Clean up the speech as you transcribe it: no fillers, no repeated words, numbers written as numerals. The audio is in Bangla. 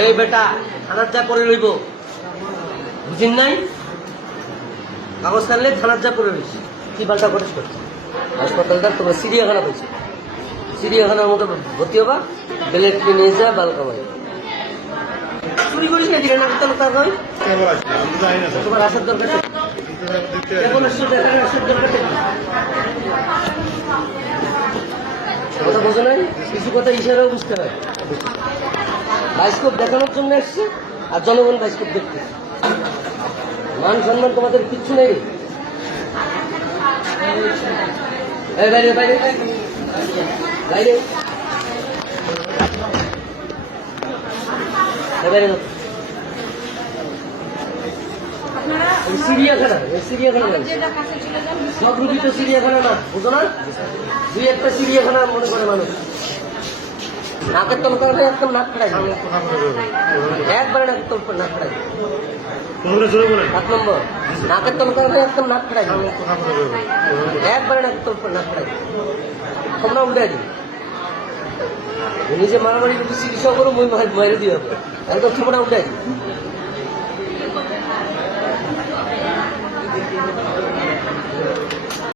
এই বেটা থানার যা পরে রইব বুঝিন নাই কাগজ কানলে থানার যা পরে রইছি কি পাল্টা করিস করছে হাসপাতালটা তোমরা চিড়িয়াখানা পেয়েছি চিড়িয়াখানার মতো ভর্তি হবা বেলেট নিয়ে যা বাল কামাই চুরি করিস না দিলে না তার নয় তোমার আসার দরকার কেমন আসছো দেখার আসার দরকার কথা বোঝো নাই কিছু কথা ইশারাও বুঝতে হয় বায়োস্কোপ দেখানোর জন্য এসছে আর জনগণ বায়োস্কোপ দেখতে মান সম্মান তোমাদের কিচ্ছু নেই বাইরে বাইরে বাইরে বাইরে চিড়িয়াখানা চিড়িয়াখানা সব রুগী তো চিড়িয়াখানা না বুঝো না দুই একটা চিড়িয়াখানা মনে করে মানুষ নাকের তল করে একদম নাক ফেরাই একবারে নাকের তল নাক ফেরাই 7 নম্বর নাকের তল করে একদম নাক ফেরাই একবারে নাকের তল নাক ফেরাই তোমরা উঠে দিই নিজে মারামারি কিন্তু চিকিৎসা করো মই মাইরে দিয়ে হবে একদম তোমরা উঠে দিই